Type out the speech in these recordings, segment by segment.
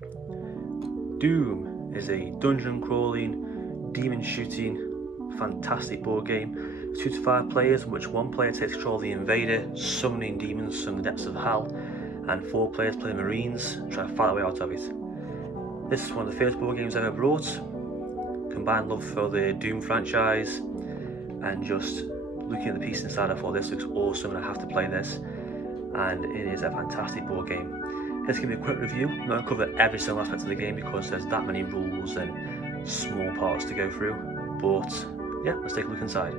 Doom is a dungeon crawling, demon shooting, fantastic board game. 2 to 5 players, in which 1 player takes control of the invader, summoning demons from the depths of hell, and 4 players play Marines and try to fight their way out of it. This is one of the first board games I've ever brought. Combined love for the Doom franchise, and just looking at the piece inside, I thought this looks awesome and I have to play this. And it is a fantastic board game. Let's give me a quick review. I'm not going to cover every single aspect of the game because there's that many rules and small parts to go through. But yeah, let's take a look inside.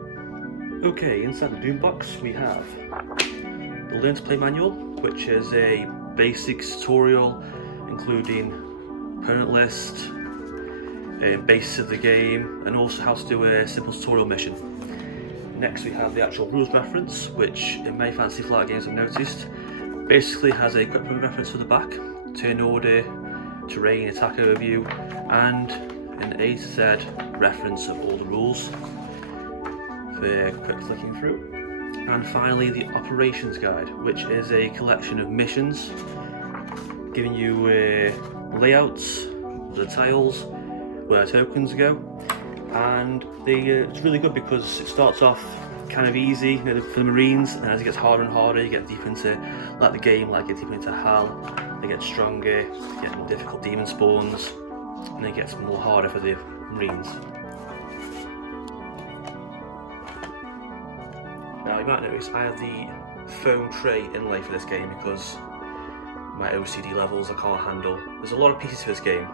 Okay, inside the Doom box we have the Learn to Play manual, which is a basics tutorial including opponent list, basics of the game, and also how to do a simple tutorial mission. Next we have the actual rules reference, which in many Fantasy Flight games I've noticed basically has a quick reference for the back, turn order, terrain, attack overview, and an A to Z reference of all the rules for quick flicking through. And finally the operations guide, which is a collection of missions giving you layouts of the tiles, where tokens go, and it's really good because it starts off kind of easy, for the Marines, and as it gets harder and harder, you get deeper into the game, get deeper into hell, they get stronger, you get more difficult demon spawns, and it gets more harder for the Marines. Now you might notice I have the foam tray inlay for this game because my OCD levels I can't handle. There's a lot of pieces to this game.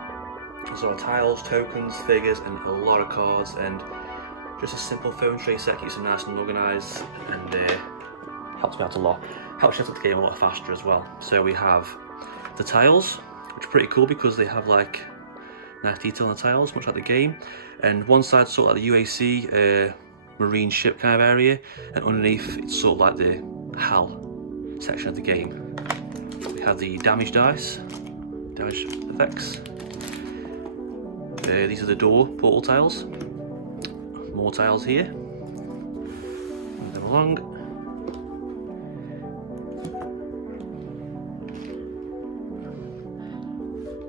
There's a lot of tiles, tokens, figures, and a lot of cards, and just a simple foam tray set keeps them nice and organised, and helps me out a lot. Helps you set up the game a lot faster as well. So we have the tiles, which are pretty cool because they have nice detail on the tiles, much like the game. And one side sort of like the UAC, marine ship kind of area, and underneath it's sort of like the HAL section of the game. We have the damage dice, damage effects. These are the door portal tiles. More tiles here. Move them along.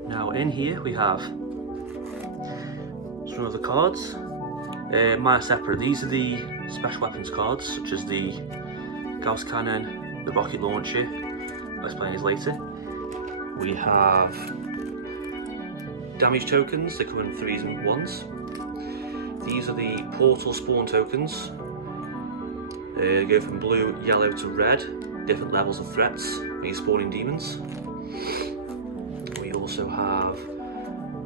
Now in here we have some of the cards. Mine are separate. These are the special weapons cards, such as the Gauss cannon, the rocket launcher. I'll explain these later. We have damage tokens. They come in 3s and 1s. These are the portal spawn tokens. They go from blue, yellow to red. Different levels of threats when you're spawning demons. We also have,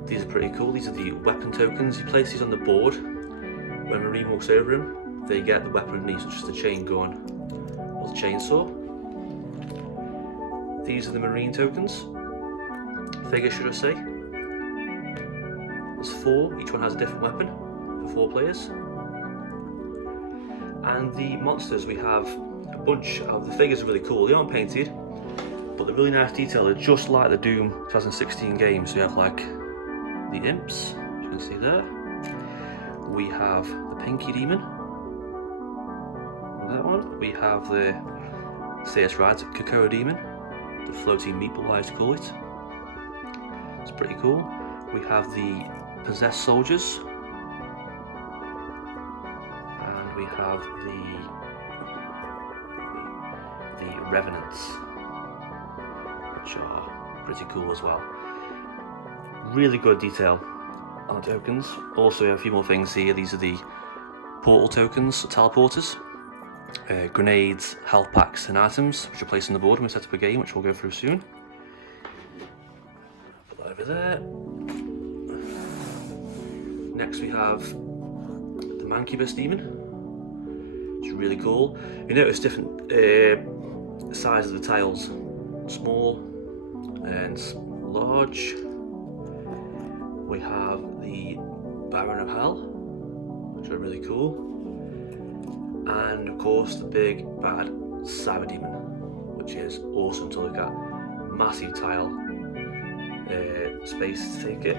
these are pretty cool, these are the weapon tokens. You place these on the board. When Marine walks over them, they get the weapon underneath, such as the chain gun or the chainsaw. These are the Marine tokens. Figures, should I say. There's 4, each one has a different weapon for 4 players. And the monsters, we have a bunch of, the figures are really cool. They aren't painted, but they're really nice detail. They're just like the Doom 2016 game. So we have the imps, as you can see there. We have the Pinky Demon. That one. We have the CS Rides Cocoa Demon, the floating meatball, I used to call it. It's pretty cool. We have the Possessed Soldiers, and we have the Revenants, which are pretty cool as well. Really good detail on the tokens. Also, we have a few more things here. These are the portal tokens, teleporters, grenades, health packs, and items, which are placed on the board when we set up a game, which we'll go through soon. Put that over there. Next we have the Mancubus Demon, which is really cool. You notice different sizes of the tiles, small and large. We have the Baron of Hell, which are really cool. And of course the big bad Cyber Demon, which is awesome to look at. Massive tile, space to take it.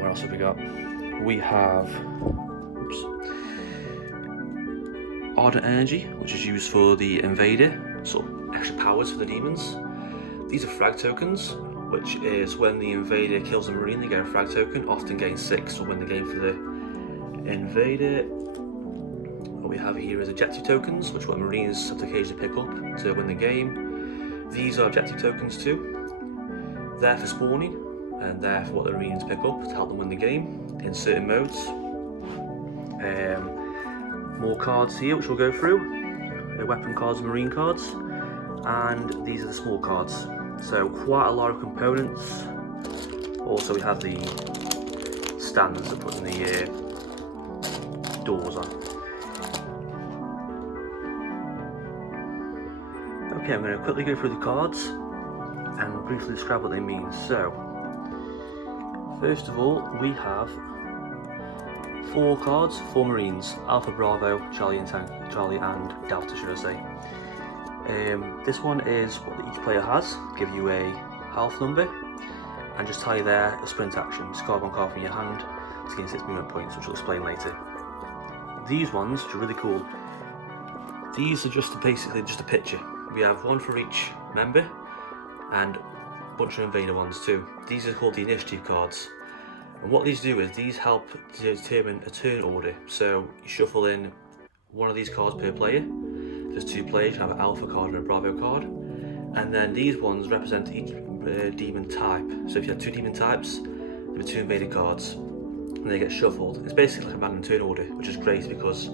What else have we got? We have Ardent Energy, which is used for the invader, sort of extra powers for the demons. These are frag tokens, which is when the invader kills a marine, they get a frag token, often gain 6 to win the game for the invader. What we have here is objective tokens, which what marines have to occasionally pick up to win the game. These are objective tokens too. They're for spawning, and they're for what the marines pick up to help them win the game in certain modes. More cards here, which we'll go through. Weapon cards, marine cards, and these are the small cards. So quite a lot of components. Also we have the stands to put in the doors on. Okay, I'm going to quickly go through the cards and briefly describe what they mean. So, first of all, we have 4 cards, 4 Marines, Alpha, Bravo, Charlie and Delta, should I say. This one is what each player has, give you a health number, and just tell you there a sprint action. Discard 1 card from your hand to gain 6 movement points, which I'll explain later. These ones, which are really cool, these are just basically just a picture. We have 1 for each member, and a bunch of invader ones too. These are called the initiative cards. And what these do is these help to determine a turn order. So you shuffle in one of these cards per player. If there's 2 players, you have an Alpha card and a Bravo card. And then these ones represent each demon type. So if you have 2 demon types, there are 2 invader cards, and they get shuffled. It's basically like a random turn order, which is great because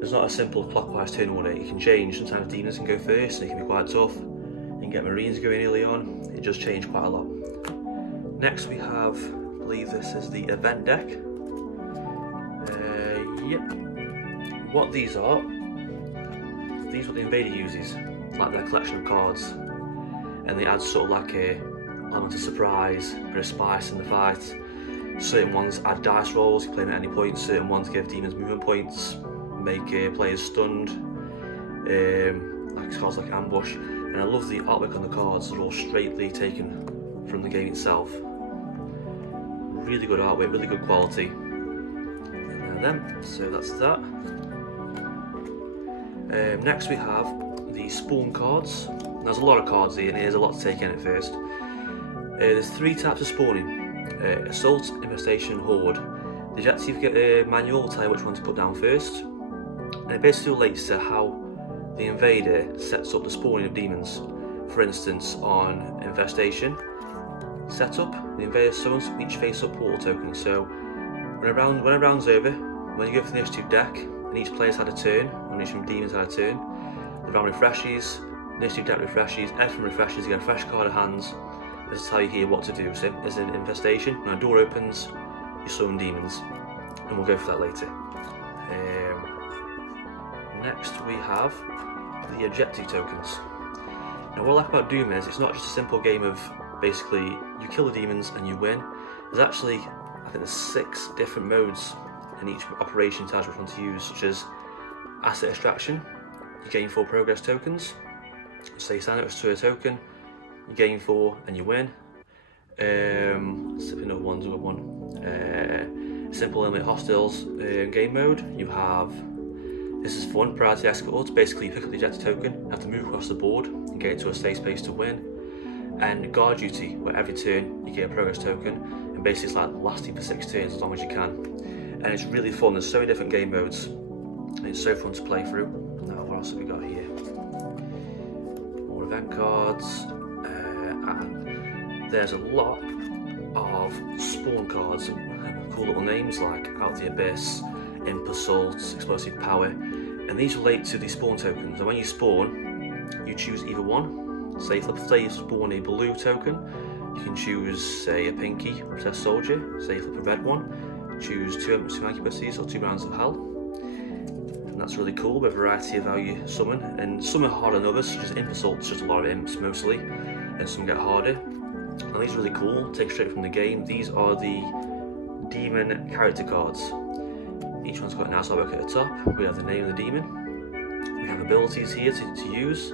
there's not a simple clockwise turn order. You can change. Sometimes demons can go first, and they can be quite tough. You can get marines going early on. It does change quite a lot. Next we have, I believe this is the event deck. Yep. What these are what the invader uses, like their collection of cards, and they add sort of like a element of surprise, a bit of spice in the fight. Certain ones add dice rolls, you play them at any point. Certain ones give demons movement points, make players stunned, like cards like Ambush. And I love the artwork on the cards. They're all straightly taken from the game itself. Really good artwork, really good quality. And then, so that's that. Next we have the spawn cards. There's a lot of cards here, and there's a lot to take in at first. There's 3 types of spawning: Assault, Infestation, Horde. The objective manual will tell you which one to put down first, and it basically relates to how the invader sets up the spawning of demons. For instance, on Infestation setup, the invader summons each face-up portal token. So when a round's over, when you go for the initiative deck, and each player's had a turn, and each of the demons had a turn, the round refreshes, the initiative deck refreshes, everything refreshes, you get a fresh card of hands. This will tell you here what to do. So as an Infestation, when a door opens, you summon demons, and we'll go for that later. Next we have the objective tokens. Now what I like about Doom is it's not just a simple game of basically you kill the demons and you win. There's actually, I think there's 6 different modes in each operation tells which one to use, such as asset extraction, you gain 4 progress tokens. Say stand next to a token, you gain 4 and you win. Another one's got one. Simple eliminate hostiles game mode. You have, this is fun, priority escort. Basically you pick up the objective token, you have to move across the board and get into a safe space to win. And guard duty, where every turn you get a progress token, and basically it's like lasting for 6 turns as long as you can. And it's really fun. There's so many different game modes, and it's so fun to play through. Now what else have we got here? More event cards, and there's a lot of spawn cards, cool little names like Out of the Abyss, Imp Assault, Explosive Power, and these relate to the spawn tokens. And when you spawn, you choose either one. Say you spawn a blue token, you can choose, say, a pinky, Obsessed Soldier. Say you flip a red one, choose 2 Ankybuses or 2 Rounds of Hell. And that's really cool, with a variety of how you summon. And some are harder than others, such as Imp Assault, it's just a lot of imps mostly, and some get harder. And these are really cool, take straight from the game. These are the demon character cards. Each one's got an artwork at the top. We have the name of the demon. We have abilities here to use.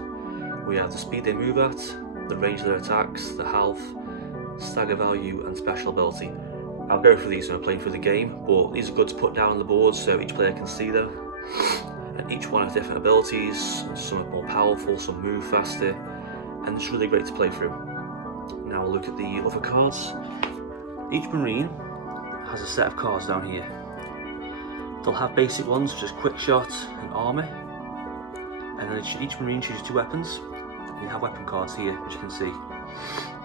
We have the speed they move at, the range of their attacks, the health, stagger value, and special ability. I'll go through these when I play through the game, but these are good to put down on the board so each player can see them. And each one has different abilities, some are more powerful, some move faster, and it's really great to play through. Now we'll look at the other cards. Each Marine has a set of cards down here. They'll have basic ones such as Quick Shot and Armour, and then each Marine chooses 2 weapons. You have weapon cards here, as you can see.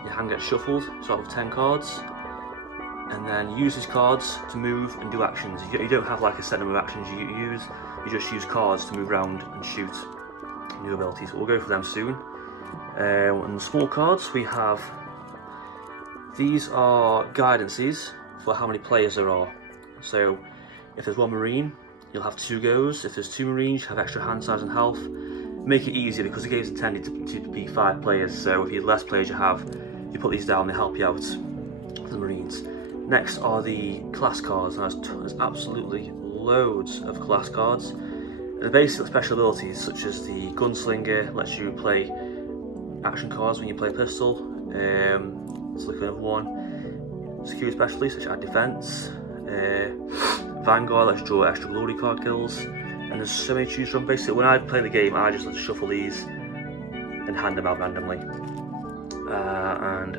Your hand gets shuffled, so out of 10 cards, and then use these cards to move and do actions. You don't have like a set number of actions you just use cards to move around and shoot new abilities. We'll go for them soon. On the small cards we have, these are guidances for how many players there are. So if there's 1 Marine, you'll have 2 goes. If there's 2 Marines, you have extra hand size and health. Make it easier because the game's intended to be 5 players, so if you have less players you put these down, they help you out for the Marines. Next are the class cards, and there's absolutely loads of class cards. And the basic special abilities such as the Gunslinger lets you play action cards when you play pistol. Let's look at another one. Security specialties such as defense. Vanguard lets you draw extra glory card kills. And there's so many to choose from. Basically, when I play the game, I just like to shuffle these and hand them out randomly. And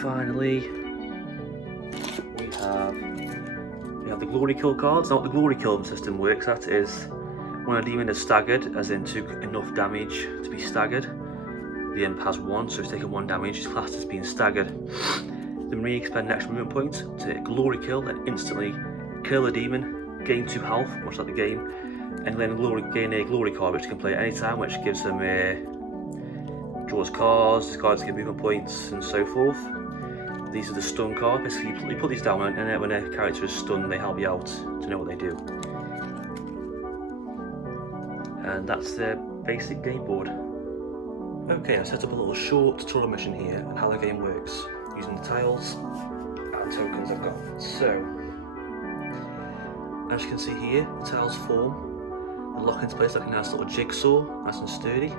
finally, we have the glory kill cards. Now, what the glory kill system works at is when a demon is staggered, as in took enough damage to be staggered. The imp has 1, so it's taken 1 damage. It's classed as being staggered. The Marine expend an extra movement point to glory kill and instantly kill a demon, gain 2 health, much like the game. And then gain a glory card which you can play at any time, which gives them draws cards, discards give movement points, and so forth. These are the stun cards. Basically, you put these down, and when a character is stunned, they help you out to know what they do. And that's the basic game board. Okay, I've set up a little short tutorial mission here on how the game works, using the tiles and tokens I've got. So, as you can see here, the tiles form and lock into place like a nice little jigsaw, nice and sturdy.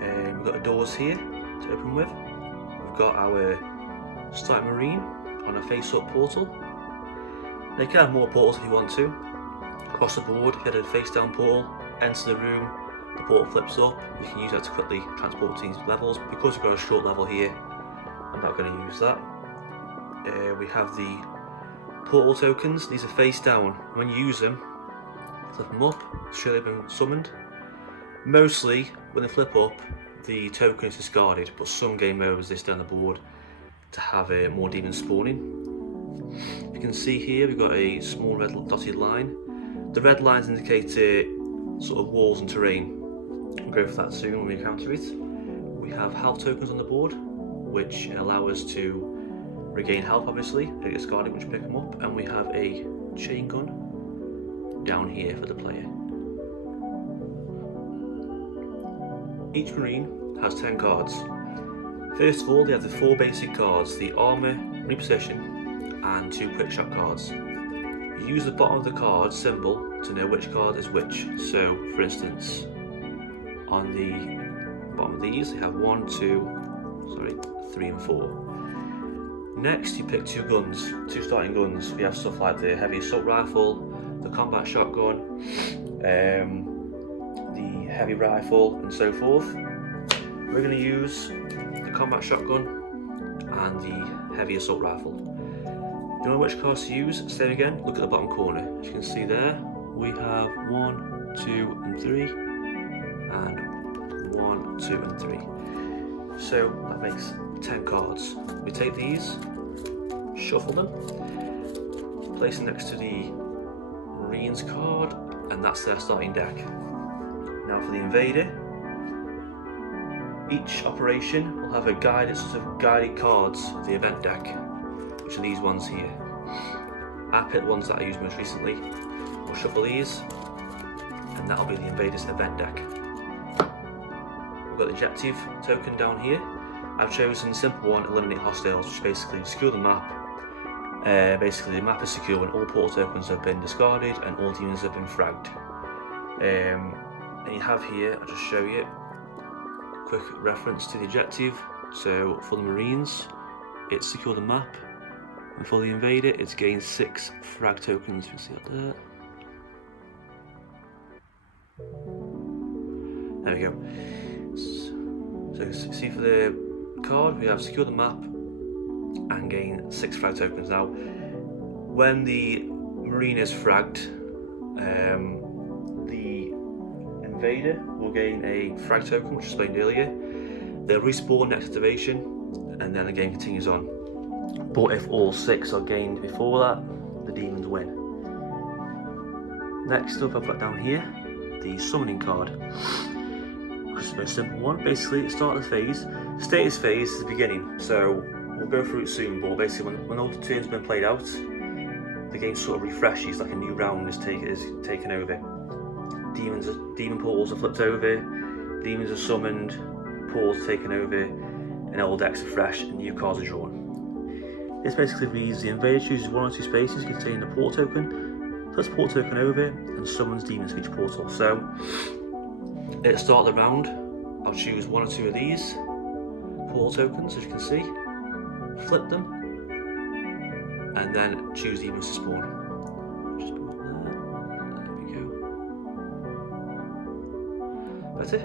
We've got the doors here to open with. We've got our starting Marine on a face-up portal. Now you can have more portals if you want to. Across the board, if you had a face-down portal, enter the room, the portal flips up. You can use that to quickly transport to these levels. Because we've got a short level here, I'm not going to use that. We have the portal tokens. These are face down. When you use them, flip them up to show they've been summoned. Mostly, when they flip up, the token is discarded, but some game modes this down the board to have more demons spawning. You can see here we've got a small red dotted line. The red lines indicate sort of walls and terrain. We'll go for that soon when we encounter it. We have health tokens on the board, which allow us to regain health, obviously. They get discarded once you pick them up. And we have a chain gun down here for the player. Each Marine has 10 cards. First of all, they have the 4 basic cards, the Armour, Reposition, and 2 Quick Shot cards. You use the bottom of the card symbol to know which card is which. So, for instance, on the bottom of these, they have 3 and 4. Next, you pick 2 guns, 2 starting guns. We have stuff like the Heavy Assault Rifle, the Combat Shotgun, the Heavy Rifle, and so forth. We're going to use the Combat Shotgun and the Heavy Assault Rifle. You know which cards to use? Same again, look at the bottom corner. As you can see there, we have 1, 2, and 3, and 1, 2, and 3. So that makes 10 cards. We take these, shuffle them, place them next to the Marine's card, and that's their starting deck. Now for the Invader, each operation will have a guided cards of the event deck, which are these ones here. I picked the ones that I used most recently. We'll shuffle these, and that'll be the Invader's event deck. We've got the objective token down here. I've chosen the simple one, Eliminate Hostiles, which basically secure the map. Basically the map is secure when all portal tokens have been discarded and all demons have been fragged. And you have here, I'll just show you a quick reference to the objective. So for the Marines, it's secure the map, and for the Invader, it's gain 6 frag tokens. You can see that there. There we go. So see for the card, we have secure the map and gain 6 frag tokens. Now, when the Marine is fragged, the Invader will gain a frag token, which I explained earlier. They'll respawn next activation, and then the game continues on. But if all 6 are gained before that, the demons win. Next up, I've got down here the summoning card. It's a very simple one. Basically, at the start of the phase, status phase is the beginning, so we'll go through it soon. But basically, when all the turns have been played out, the game sort of refreshes, like a new round is taken over. Demon portals are flipped over, demons are summoned, portals are taken over, and all decks are fresh and new cards are drawn. This basically reads: the Invader chooses 1 or 2 spaces containing a portal token, puts portal token over, and summons demons for each portal. So, at the start of the round, I'll choose 1 or 2 of these portal tokens, as you can see, flip them, and then choose demons to spawn. Just put it there. There we go. That's it.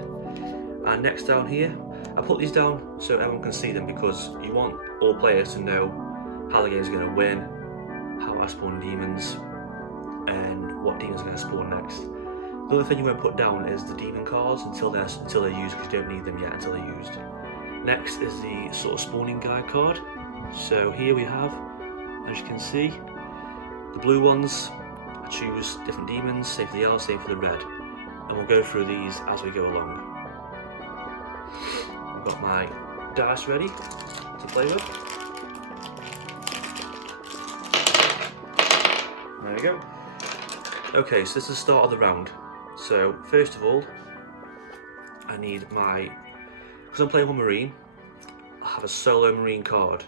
And next down here, I put these down so everyone can see them, because you want all players to know how the game is going to win, how I spawn demons, and what demons are going to spawn next. The other thing you won't put down is the demon cards until they're used, because you don't need them yet until they're used. Next is the sort of spawning guide card. So here we have, as you can see, the blue ones. I choose different demons, same for the yellow, same for the red, and we'll go through these as we go along. I've got my dice ready to play with. There we go. Okay, so this is the start of the round. So first of all, I need because I'm playing one Marine, I have a solo Marine card.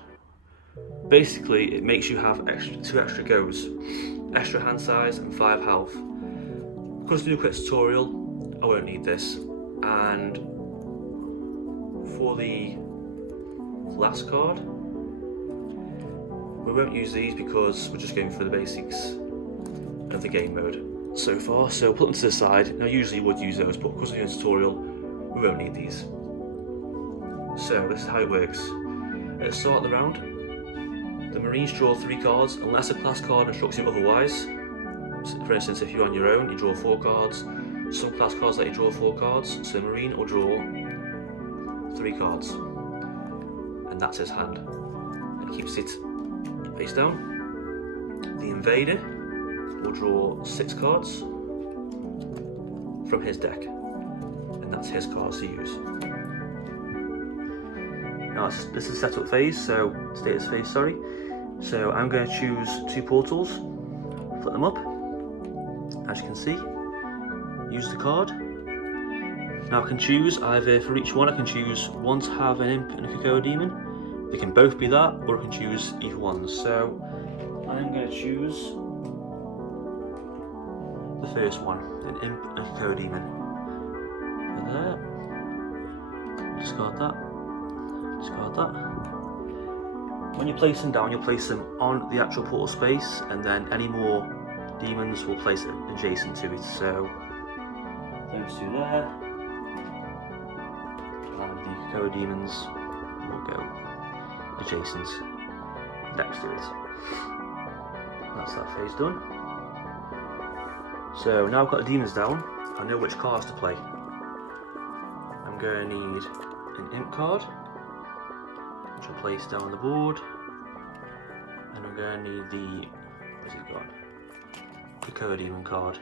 Basically, it makes you have 2 extra goes, extra hand size and 5 health. Because I do a quick tutorial, I won't need this. And for the last card, we won't use these because we're just going for the basics of the game mode so far. So put them to the side. Now usually you would use those, but because we're doing a tutorial, we won't need these. So this is how it works. At the start of the round, the Marines draw 3 cards unless a class card instructs you otherwise. So for instance, if you're on your own, you draw 4 cards. Some class cards let you draw 4 cards, so the Marine will draw 3 cards. And that's his hand. And keeps it face down. The Invader will draw 6 cards from his deck, and that's his cards to use. Now this is setup phase, so status phase, sorry. So I'm going to choose 2 portals, flip them up, as you can see, use the card. Now I can choose either, for each one I can choose one to have an imp and a Krakoa demon. They can both be that, or I can choose either one. So I'm going to choose the first one, an imp and a Krakoa demon. And there, discard that, discard that. When you place them down, you'll place them on the actual portal space, and then any more demons will place it adjacent to it. So those 2 there, and the Krakoa demons will go adjacent next to it. That's that phase done. So now I've got the demons down, I know which cards to play. I'm going to need an imp card, which I'll place down on the board, and I'm going to need the, where's it gone? Krakoa demon card,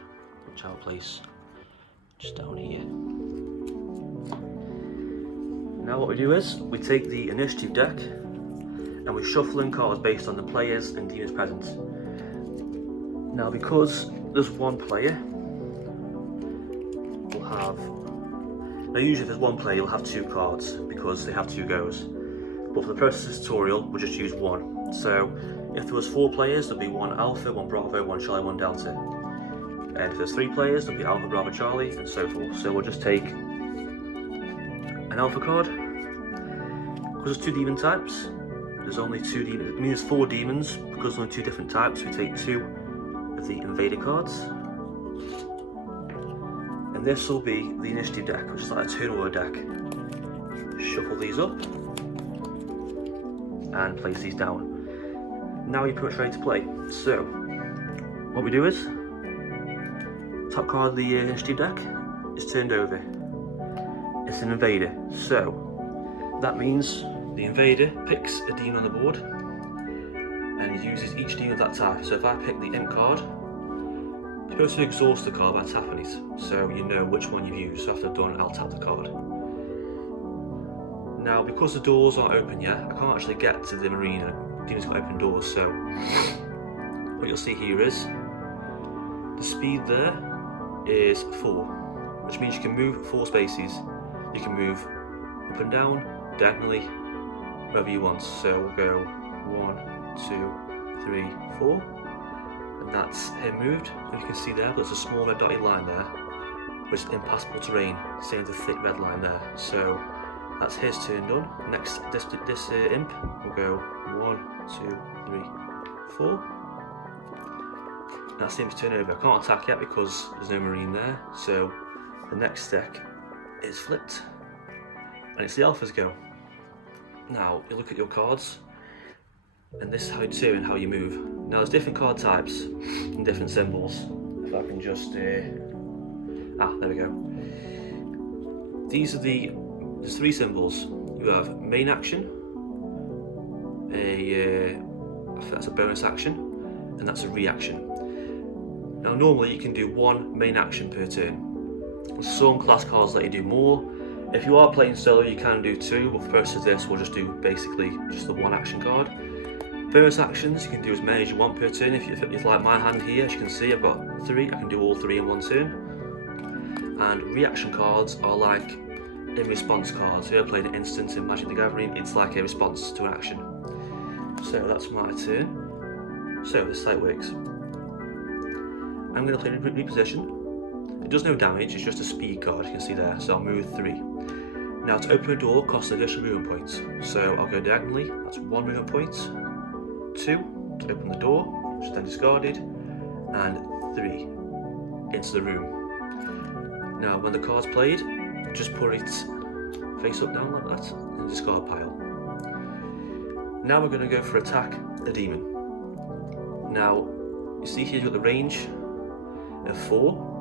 which I'll place just down here. Now what we do is, we take the initiative deck, and we shuffle in cards based on the players and demons present. Now because there's one player, we'll have, now usually if there's one player you'll have 2 cards because they have 2 goes, but for the purpose of this tutorial we'll just use 1. So if there was 4 players there'll be 1 Alpha, 1 Bravo, 1 Charlie, 1 Delta, and if there's 3 players there'll be Alpha, Bravo, Charlie, and so forth. So we'll just take an Alpha card. Because there's 2 demon types, there's only 2 demons, I mean there's 4 demons, because there's only 2 different types, we take 2 of the Invader cards. And this will be the initiative deck, which is like a turn order deck. Shuffle these up. and place these down. Now you're pretty much ready to play. So, what we do is, top card of the initiative deck is turned over. It's an invader. So, that means the invader picks a demon on the board and uses each demon of that type. So if I pick the imp card, you're supposed to exhaust the card by tapping it, so you know which one you've used. So after I've done, I'll tap the card. Now, because the doors aren't open yet, I can't actually get to the marina. Demon's got open doors, so what you'll see here is the speed there is 4, which means you can move 4 spaces. You can move up and down, diagonally, wherever you want. So we'll go 1, 2, 3, 4, and that's him moved. And you can see there, there's a small red dotted line there, which is impassable terrain, same as the thick red line there. So that's his turn done. Next, this imp will go 1, 2, 3, 4. That's imp's turn over. I can't attack yet because there's no marine there. So the next deck is flipped, and it's the alpha's go. Now you look at your cards, and this is how you turn, how you move. Now there's different card types and different symbols. If I can just there we go. There's 3 symbols. You have main action, that's a bonus action, and that's a reaction. Now normally you can do 1 main action per turn. Some class cards let you do more. If you are playing solo, you can do 2, but for purposes of this, we'll just do basically just the 1 action card. Bonus actions, you can do as many as you want per turn. If like my hand here, as you can see, I've got 3, I can do all 3 in 1 turn. And reaction cards are like in response cards. If you're playing an instant in Magic the Gathering, it's like a response to an action. So that's my turn. So this is how it works. I'm going to play reposition. It does no damage, it's just a speed card, you can see there, so I'll move 3. Now to open a door costs additional movement points, so I'll go diagonally, that's 1 movement point, 2 to open the door, which is then discarded, and 3 into the room. Now when the card's played, just put it face up down like that, in the discard pile. Now we're going to go for attack a demon. Now, you see here you've got the range of 4.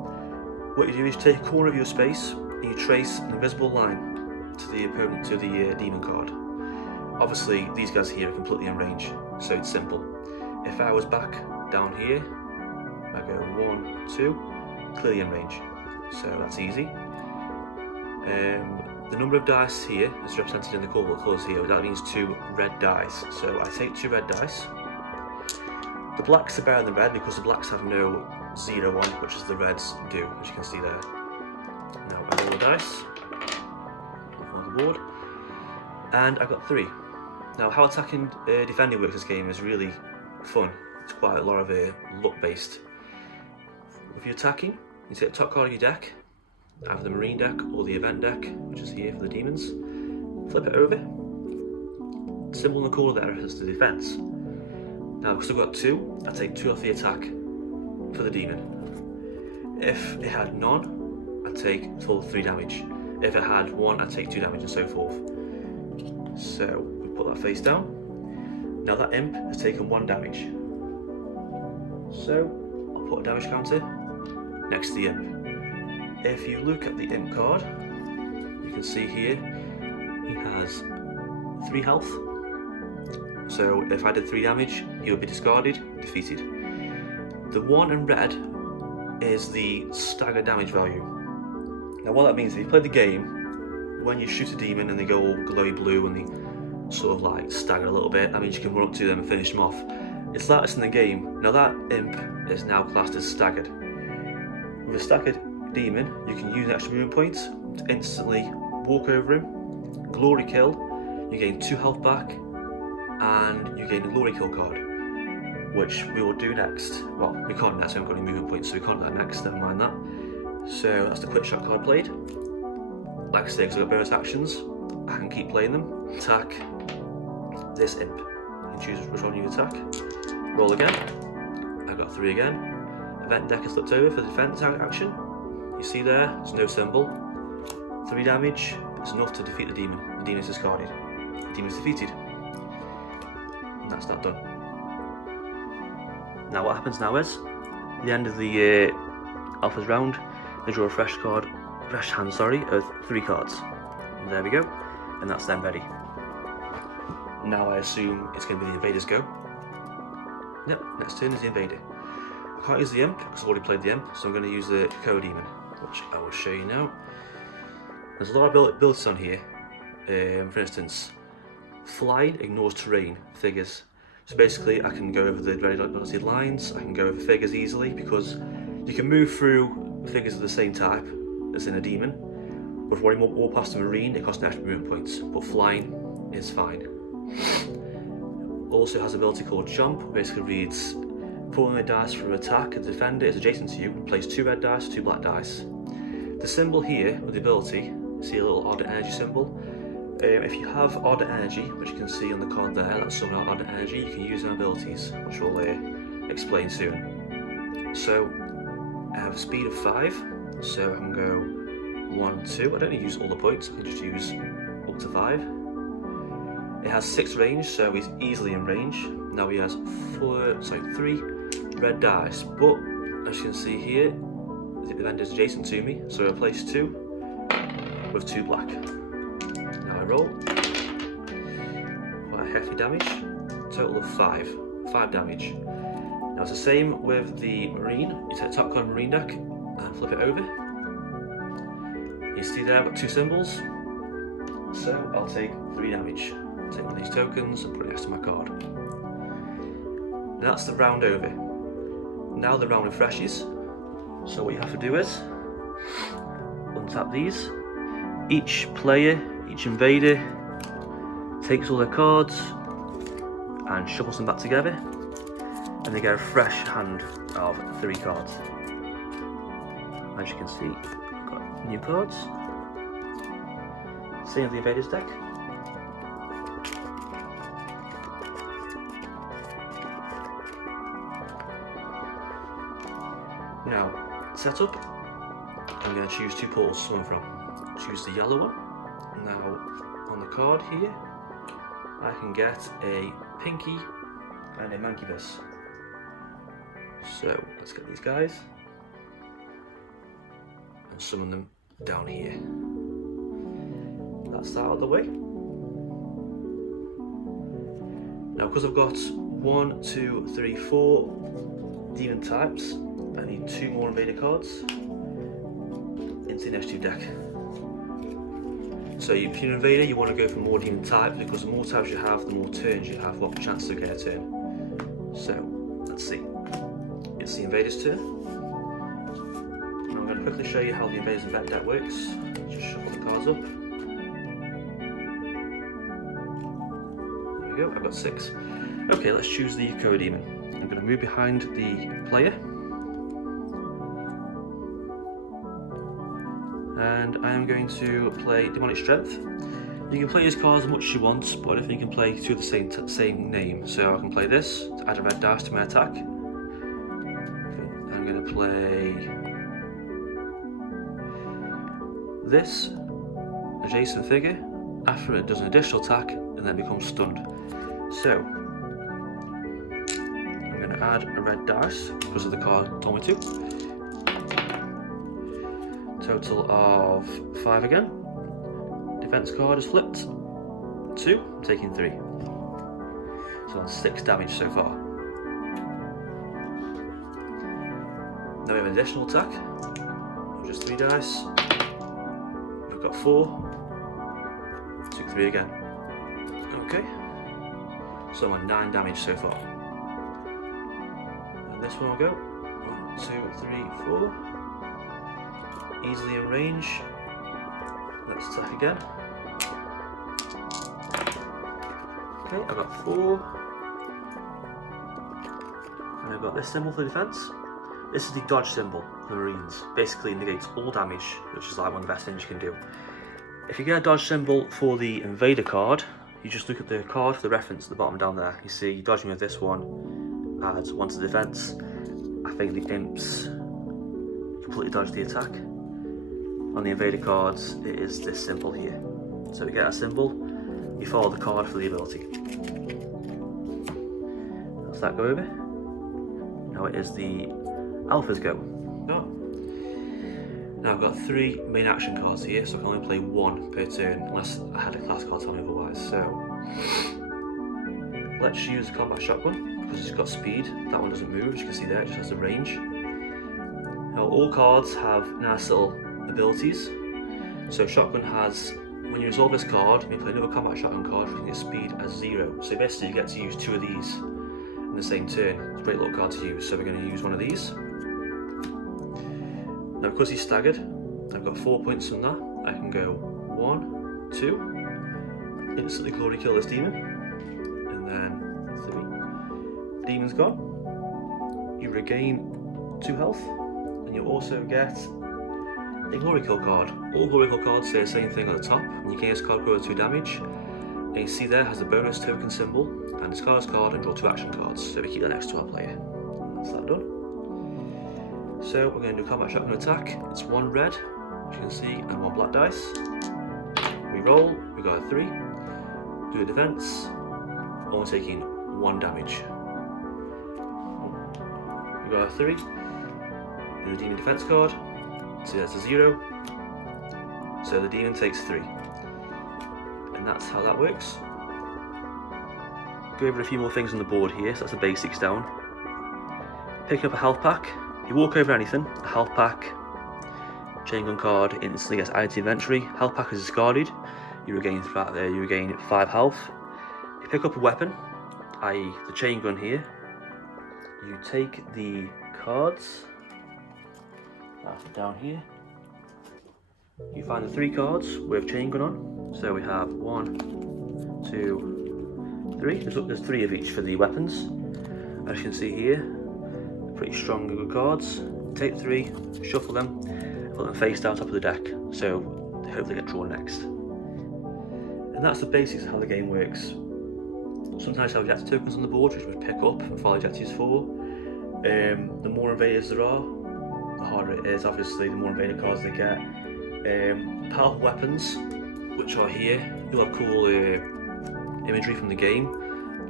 What you do is take a corner of your space and you trace an invisible line to the opponent, to the demon card. Obviously these guys here are completely in range, so it's simple. If I was back down here, I go 1, 2, clearly in range, so that's easy. The number of dice here is represented in the colours here. That means 2 red dice, so I take 2 red dice. The blacks are better than the red because the blacks have no 0 on, which is the reds do, as you can see there. Now I roll the dice on the board, and I got 3. Now how attacking defending works this game is really fun. It's quite a lot of luck based. If you're attacking, you take the top card of your deck, either the marine deck or the event deck, which is here for the demons. Flip it over. The symbol in the corner there is the defense. Now because I've got 2, I take 2 off the attack for the demon. If it had none, I'd take full 3 damage. If it had 1, I'd take 2 damage, and so forth. So we put that face down. Now that imp has taken 1 damage. So I'll put a damage counter next to the imp. If you look at the imp card, you can see here he has 3 health. So if I did 3 damage, he would be discarded, defeated. The 1 in red is the stagger damage value. Now what that means is if you play the game, when you shoot a demon and they go all glowy blue and they sort of like stagger a little bit, that means you can run up to them and finish them off. It's like this in the game. Now that imp is now classed as staggered. With a staggered demon, you can use an extra movement point to instantly walk over him, glory kill, you gain 2 health back, and you gain a glory kill card, which we will do next. Well, we can't next, we haven't got any movement points, so we can't do that next, never mind that. So that's the quick shot card played. Like I say, because I've got bonus actions, I can keep playing them. Attack this imp. You choose which one you attack. Roll again. I've got 3 again. Event deck is flipped over for the defense action. You see there, there's no symbol. 3 damage is enough to defeat the demon. The demon is discarded. The demon is defeated. and that's that done. Now what happens now is, at the end of the Alpha's round, they draw a fresh hand of 3 cards. And there we go, and that's them ready. Now I assume it's going to be the Invader's go. Yep, next turn is the Invader. I can't use the Imp because I've already played the Imp, so I'm going to use the Cocoa Demon, which I will show you now. There's a lot of abilities on here. For instance, flying ignores terrain figures. So basically I can go over the velocity lines, I can go over figures easily because you can move through figures of the same type as in a demon, but if you want to walk past a marine it costs an extra movement points, but flying is fine. Also has an ability called Jump, basically reads pulling a dice for an attack, the defender is adjacent to you and plays 2 red dice, 2 black dice. The symbol here with the ability, see a little odd energy symbol? If you have odd energy, which you can see on the card there, that's some odd energy, you can use their abilities, which we'll explain soon. So, I have a speed of 5, so I can go 1, 2, I don't need to use all the points, I can just use up to 5. It has 6 range, so he's easily in range. Now he has 3 red dice, but as you can see here, the defender is adjacent to me, so I place 2 with 2 black. Now I roll, quite a hefty damage, total of 5 damage. Now it's the same with the Marine, you take the top card Marine deck and flip it over. You see there I've got 2 symbols, so I'll take 3 damage. Take one of these tokens and put it next to my card. And that's the round over. Now the round refreshes, so what you have to do is untap these. Each player, each invader takes all their cards and shuffles them back together, and they get a fresh hand of 3 cards. As you can see, I've got new cards. Same as the Invader's deck. Now, setup, I'm going to choose 2 portals to swim from. Choose the yellow one. Now, on the card here, I can get a Pinky and a Mancubus. So, let's get these guys and summon them down here. That's that out of the way. Now, because I've got 1, 2, 3, 4 demon types, I need 2 more Invader cards into the next 2 deck. So if you're an Invader, you want to go for more demon types, because the more types you have, the more turns you have, what chances of getting a turn. So, let's see. It's the Invader's turn. I'm going to quickly show you how the Invader's event deck works. Just shuffle the cards up. There we go, I've got 6. Okay, let's choose the Cocoa Demon. I'm going to move behind the player. And I am going to play Demonic Strength. You can play his cards as much as you want, but I don't think you can play 2 of the same name. So I can play this to add a red dice to my attack. I'm going to play this adjacent figure. After it does an additional attack and then becomes stunned. So I'm going to add a red dice because of the card told me to. Total of 5 again. Defense card is flipped. 2, I'm taking 3. So that's 6 damage so far. Now we have an additional attack. Just 3 dice. We've got 4. Took 3 again. Okay. So I'm on 9 damage so far. And this one will go. 1, 2, 3, 4. Easily in range. Let's attack again. Okay, I've got 4. And I've got this symbol for defense. This is the dodge symbol for the Marines. Basically negates all damage, which is like one of the best things you can do. If you get a dodge symbol for the Invader card, you just look at the card for the reference at the bottom down there. You see, dodging with this one adds 1 to the defense. I think the Imps completely dodge the attack. On the Invader cards, it is this symbol here. So we get a symbol, you follow the card for the ability. that go over. Now it is the Alpha's go. Now I've got 3 main action cards here, so I can only play 1 per turn, unless I had a class card tell me otherwise. So let's use the combat shotgun, because it's got speed. That one doesn't move, as you can see there, it just has the range. Now all cards have nice little abilities. So shotgun has, when you resolve this card, you play another combat shotgun card with your speed as 0. So basically you get to use 2 of these in the same turn. It's a great little card to use, so we're going to use one of these. Now because he's staggered, I've got 4 points from that. I can go 1, 2, instantly glory kill this demon, and then 3. Demon's gone. You regain 2 health, and you also get a glory kill card. All glory kill cards say the same thing at the top, and you gain this card grow 2 damage. And you see there has the bonus token symbol, and discard this card and draw 2 action cards, so we keep that next to our player. That's that done. So we're going to do combat shotgun attack. It's 1 red, as you can see, and 1 black dice. We roll, we got a 3, do a defense, only taking 1 damage. We got a 3, do the demon defense card, see that's a 0, so the demon takes 3. And that's how that works. Go over a few more things on the board here, so that's the basics down. Picking up a health pack. You walk over anything, a health pack, chain gun card instantly gets added to inventory. Health pack is discarded. You regain throughout there, you regain 5 health. You pick up a weapon, i.e. the chain gun here. You take the cards, that's down here. You find the 3 cards with chain gun on. So we have 1, 2, 3. There's 3 of each for the weapons. As you can see here, pretty strong and good cards. Take 3, shuffle them, put them face down top of the deck, so they hopefully get drawn next. And that's the basics of how the game works. Sometimes you have objective tokens on the board, which we pick up and follow objectives for. The more invaders there are, the harder it is. Obviously, the more invader cards they get. Powerful weapons, which are here. You'll have cool imagery from the game.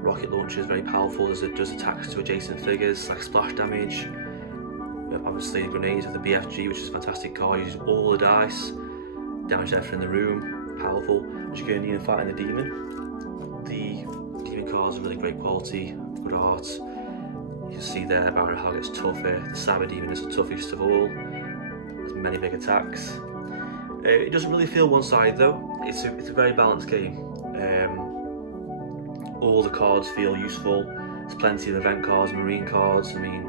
Rocket launcher is very powerful as it does attacks to adjacent figures, like splash damage. We have obviously grenades with the BFG, which is a fantastic card. Uses all the dice, damage everything in the room, powerful. Which you're going to need in fighting the demon. The demon cards are really great quality, good art. You can see there about how it gets tougher. The Cyber Demon is the toughest of all. Has many big attacks. It doesn't really feel one-sided though. It's a very balanced game. All the cards feel useful. There's plenty of event cards, marine cards. I mean,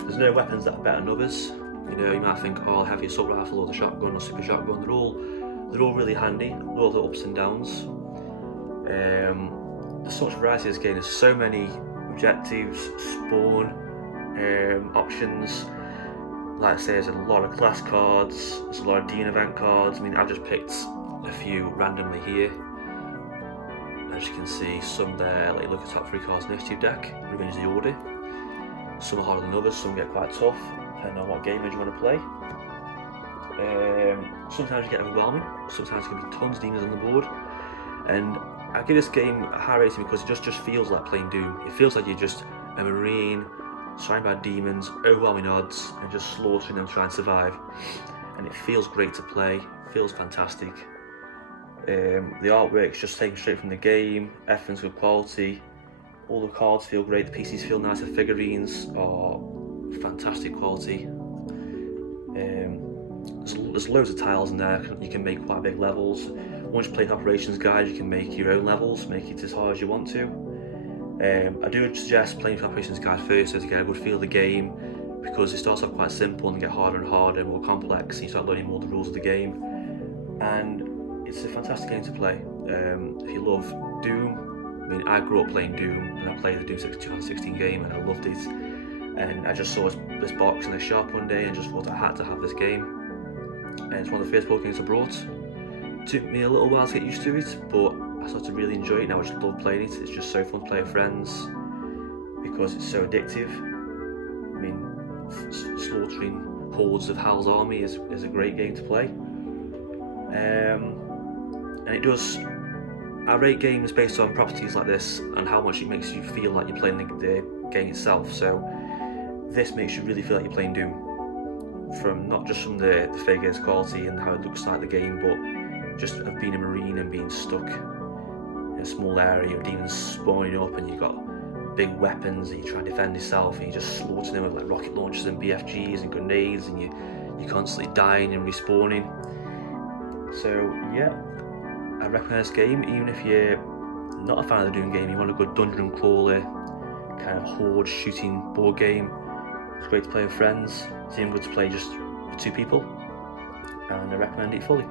there's no weapons that are better than others. You know, you might think, oh, heavy assault rifle or the shotgun or super shotgun. They're all really handy. All the ups and downs. There's so much variety in this game. There's so many objectives, spawn options. Like I say, there's a lot of class cards. There's a lot of Dean event cards. I mean, I've just picked a few randomly here. As you can see, some there, like look at the top 3 cards in the initiative deck, Revenge of the Order. Some are harder than others, some get quite tough, depending on what game mode you want to play. Sometimes you get overwhelming, sometimes there can be tons of demons on the board. And I give this game a high rating because it just feels like playing Doom. It feels like you're just a marine, surrounded by demons, overwhelming odds, and just slaughtering them trying to survive. And it feels great to play, feels fantastic. The artwork's just taken straight from the game, everything's good quality, all the cards feel great, the PCs feel nice, the figurines are fantastic quality. There's loads of tiles in there, you can make quite big levels. Once you play the operations guide, you can make your own levels, make it as hard as you want to. I do suggest playing the operations guide first so to get a good feel of the game, because it starts off quite simple and get harder and harder and more complex, and you start learning more the rules of the game. And it's a fantastic game to play. If you love Doom, I mean, I grew up playing Doom and I played the Doom 2016 game and I loved it. And I just saw this box in a shop one day and just thought I had to have this game. And it's one of the first board games I brought. It took me a little while to get used to it, but I started to really enjoy it. Now I just love playing it. It's just so fun to play with friends because it's so addictive. I mean, slaughtering hordes of Hal's army is a great game to play. And it does I rate games based on properties like this and how much it makes you feel like you're playing the game itself. So this makes you really feel like you're playing Doom, from not just from the figures quality and how it looks like the game, but just of being a marine and being stuck in a small area of demons spawning up, and you've got big weapons and you try and defend yourself, and you just slaughter them with like rocket launchers and BFGs and grenades, and you're constantly dying and respawning. So yeah, I recommend this game even if you're not a fan of the Doom game. You want a good dungeon crawler, kind of horde shooting board game. It's great to play with friends. It's even good to play just with 2 people, and I recommend it fully.